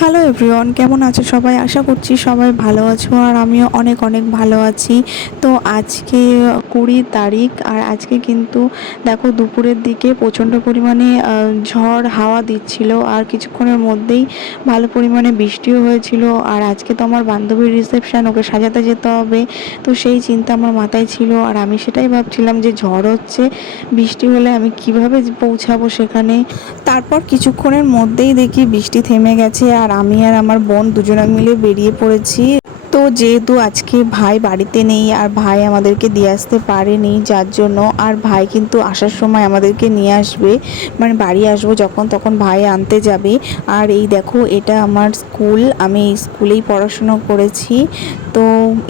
Hello everyone, কেমন আছো সবাই? আশা করছি সবাই ভালো আছো আর আমিও অনেক অনেক ভালো আছি। তো আজকে 20 তারিখ আর আজকে কিন্তু দেখো দুপুরের দিকে প্রচণ্ড পরিমাণে ঝড় হাওয়া দিচ্ছিল আর কিছুক্ষণের মধ্যেই ভালো পরিমাণে বৃষ্টিও হয়েছিল। আর আজকে তো আমার বান্ধবীর রিসেপশন, ওকে সাজাতে যেতে হবে, তো সেই চিন্তা আমার মাথায় ছিল। আর আমি সেটাই ভাবছিলাম যে ঝড় হচ্ছে, বৃষ্টি হলে আমি কিভাবে পৌঁছাবো সেখানে। তারপর কিছুক্ষণের মধ্যেই দেখি বৃষ্টি থেমে গেছে আর আমি আর আমার বোন দুজনে মিলে বেরিয়ে পড়েছি। তো যেহেতু আজকে ভাই বাড়িতে নেই আর ভাই আমাদেরকে দিয়ে আসতে পারেনি, যার জন্য আর ভাই কিন্তু আসার সময় আমাদেরকে নিয়ে আসবে, মানে বাড়ি আসবো যখন তখন ভাই আনতে যাবে। আর এই দেখো, এটা আমার স্কুল, আমি এই স্কুলেই পড়াশোনা করেছি। তো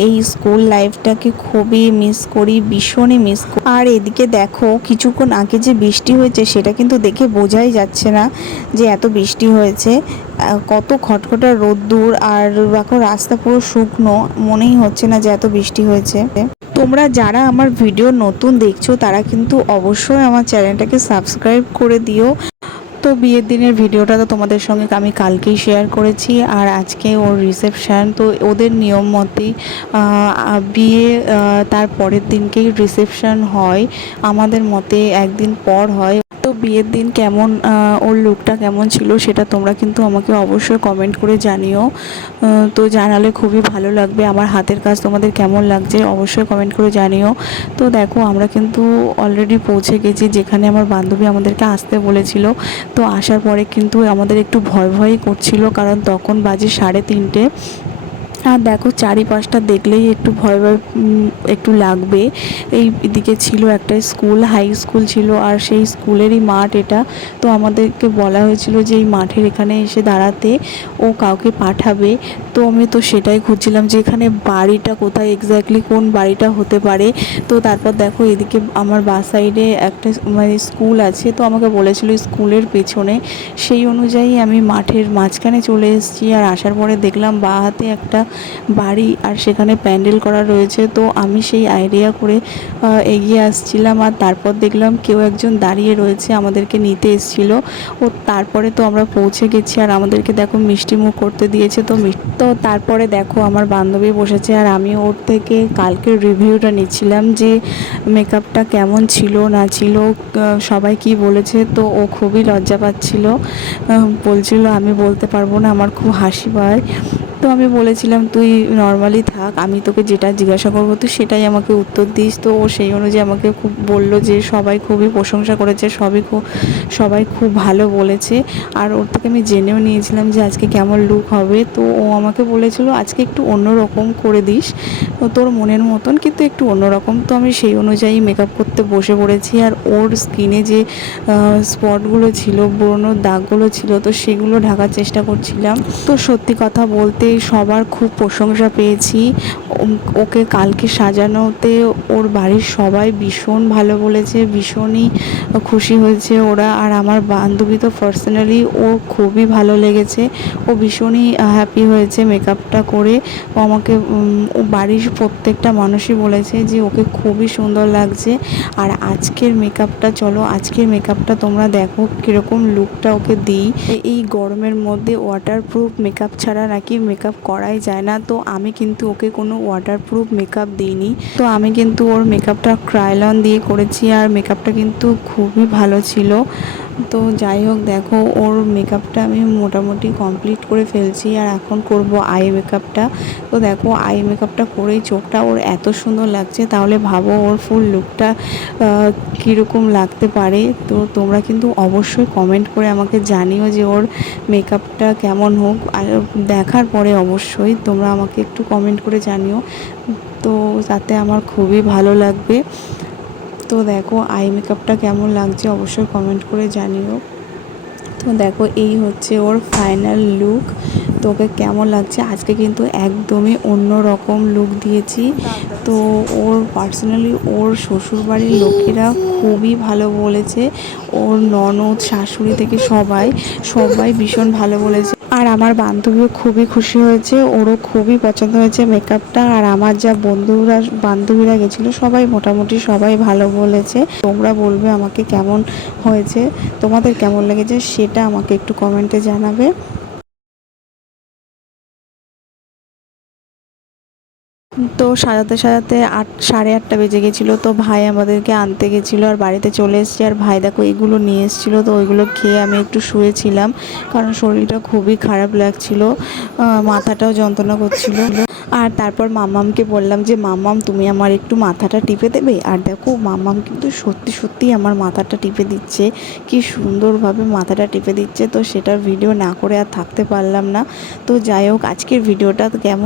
এই স্কুল লাইফটাকে খুবই মিস করি, ভীষণই মিস করি। আর এদিকে দেখো, কিছুক্ষণ আগে যে বৃষ্টি হয়েছে সেটা কিন্তু দেখে বোঝাই যাচ্ছে না যে এত বৃষ্টি হয়েছে। কত খটখটা রোদ্দুর, আর দেখো রাস্তা পুরো শুকনো, মনেই হচ্ছে না যে এত বৃষ্টি হয়েছে। তোমরা যারা আমার ভিডিও নতুন দেখছো তারা কিন্তু অবশ্যই আমার চ্যানেলটাকে সাবস্ক্রাইব করে দিও। তো বিয়ের দিনের ভিডিওটা তো তোমাদের সঙ্গে আমি কালকেই শেয়ার করেছি, আর আজকে ওর রিসেপশান। তো ওদের নিয়ম মতেই বিয়ে তার পরের দিনকেই রিসেপশান হয়, আমাদের মতে একদিন পর হয়। তো বিয়ের দিন কেমন, ওর লুকটা কেমন ছিল সেটা তোমরা কিন্তু আমাকে অবশ্যই কমেন্ট করে জানিও। তো জানালে খুবই ভালো লাগবে। আমার হাতের কাজ তোমাদের কেমন লাগছে অবশ্যই কমেন্ট করে জানিও। তো দেখো, আমরা কিন্তু অলরেডি পৌঁছে গেছি যেখানে আমার বান্ধবী আমাদেরকে আসতে বলেছিল। তো আসার পরে কিন্তু আমাদের একটু ভয় ভয়ই করছিল, কারণ তখন বাজে 3:30। আর দেখো, চারিপাশটা দেখলেই একটু ভয় ভয় একটু লাগবে। এই দিকে ছিল একটা স্কুল, হাই স্কুল ছিল, আর সেই স্কুলেরই মাঠ এটা। তো আমাদেরকে বলা হয়েছিল যে এই মাঠের এখানে এসে দাঁড়াতে, ও কাউকে পাঠাবে। তো আমি তো সেটাই খুঁজছিলাম যে এখানে বাড়িটা কোথায়, এক্স্যাক্টলি কোন বাড়িটা হতে পারে। তো তারপর দেখো, এদিকে আমার বাঁ সাইডে একটা মানে স্কুল আছে, তো আমাকে বলেছিল স্কুলের পেছনে। সেই অনুযায়ী আমি মাঠের মাঝখানে চলে এসেছি। আর আসার পরে দেখলাম বাঁ হাতে একটা বাড়ি, আর সেখানে প্যান্ডেল করা রয়েছে। তো আমি সেই আইডিয়া করে এগিয়ে আসছিলাম, আর তারপর দেখলাম কেউ একজন দাঁড়িয়ে রয়েছে, আমাদেরকে নিতে এসেছিল। ও তারপরে তো আমরা পৌঁছে গেছি, আর আমাদেরকে দেখো মিষ্টি মুখ করতে দিয়েছে। তো তারপরে দেখো, আমার বান্ধবী বসেছে আর আমি ওর থেকে কালকের রিভিউটা নিচ্ছিলাম যে মেকআপটা কেমন ছিল না ছিল, সবাই কি বলেছে। তো ও খুবই লজ্জা পাচ্ছিল, বলছিল আমি বলতে পারবো না, আমার খুব হাসি পায়। তো আমি বলেছিলাম তুই নর্মালি থাক, আমি তোকে যেটা জিজ্ঞাসা করবো তুই সেটাই আমাকে উত্তর দিস। তো ও সেই অনুযায়ী আমাকে খুব বললো যে সবাই খুবই প্রশংসা করেছে, সবাই খুব ভালো বলেছে। আর ওর থেকে আমি জেনেও নিয়েছিলাম যে আজকে কেমন লুক হবে। তো ও আমাকে বলেছিল আজকে একটু অন্যরকম করে দিস, তোর মনের মতন কিন্তু একটু অন্যরকম। তো আমি সেই অনুযায়ী মেকআপ করতে বসে পড়েছি। আর ওর স্কিনে যে স্পটগুলো ছিল, পুরোনো দাগগুলো ছিল, তো সেগুলো ঢাকার চেষ্টা করছিলাম। তো সত্যি কথা বলতে সবার খুব প্রশংসা পেয়েছি ওকে কালকে সাজানোতে। ওর বাড়ির সবাই ভীষণ ভালো বলেছে, ভীষণই খুশি হয়েছে ওরা। আর আমার বান্ধবী তো পার্সোনালি ওর খুবই ভালো লেগেছে, ও ভীষণই হ্যাপি হয়েছে মেকআপটা করে। ও আমাকে ও বাড়ির প্রত্যেকটা মানুষই বলেছে যে ওকে খুবই সুন্দর লাগছে। আর আজকের মেকআপটা তোমরা দেখো কীরকম লুকটা ওকে দিই। এই গরমের মধ্যে ওয়াটারপ্রুফ মেকআপ ছাড়া নাকি মেকআপ করাই যায় না। তো আমি কিন্তু ওকে কোনো ওয়াটারপ্রুফ মেকআপ দিইনি। তো আমি কিন্তু ওর মেকআপটা ক্রায়োলন দিয়ে করেছি, আর মেকআপটা কিন্তু খুবই ভালো ছিল। তো যাই হোক, দেখো ওর মেকআপটা আমি মোটামুটি কমপ্লিট করে ফেলছি, আর এখন করব আই মেকআপটা। তো দেখো, আই মেকআপটা করেই চোখটা ওর এত সুন্দর লাগছে, তাহলে ভাবো ওর ফুল লুকটা কীরকম লাগতে পারে। তো তোমরা কিন্তু অবশ্যই কমেন্ট করে আমাকে জানিও যে ওর মেকআপটা কেমন হোক, আর দেখার পরে অবশ্যই তোমরা আমাকে একটু কমেন্ট করে জানিও, তো তাতে আমার খুবই ভালো লাগবে। তো দেখো আই মেকআপটা কেমন লাগছে অবশ্যই কমেন্ট করে জানিও। তো দেখো, এই হচ্ছে ওর ফাইনাল লুক। তো ওকে কেমন লাগছে, আজকে কিন্তু একদমই অন্য রকম লুক দিয়েছি। তো ওর পার্সোনালি ওর শ্বশুরবাড়ির লোকেরা খুবই ভালো বলেছে, ওর ননদ শাশুড়ি থেকে সবাই ভীষণ ভালো বলেছে। আর আমার বান্ধবীও খুবই খুশি হয়েছে, ওরও খুবই পছন্দ হয়েছে মেকআপটা। আর আমার যা বান্ধবীরা গেছিলো সবাই মোটামুটি সবাই ভালো বলেছে। তোমরা বলবে আমাকে কেমন হয়েছে, তোমাদের কেমন লেগেছে সেটা আমাকে একটু কমেন্টে জানাবে। তো সাজাতে সাজাতে 8, সাড়ে 8টা বেজে গেছিলো। তো ভাই আমাদেরকে আনতে গেছিলো আর বাড়িতে চলে এসেছি। আর ভাই দেখো এগুলো নিয়ে এসেছিলো, তো ওইগুলো খেয়ে আমি একটু শুয়েছিলাম, কারণ শরীরটা খুবই খারাপ লাগছিলো, মাথাটাও যন্ত্রণা করছিল। আর তারপর মাম্মামকে বললাম যে মাম্মাম তুমি আমার একটু মাথাটা টিপে দেবে। আর দেখো মাম্মাম কিন্তু সত্যি সত্যি আমার মাথাটা টিপে দিচ্ছে, কি সুন্দরভাবে মাথাটা টিপে দিচ্ছে। তো সেটার ভিডিও না করে আর থাকতে পারলাম না। তো যাই হোক, আজকের ভিডিওটা কেমন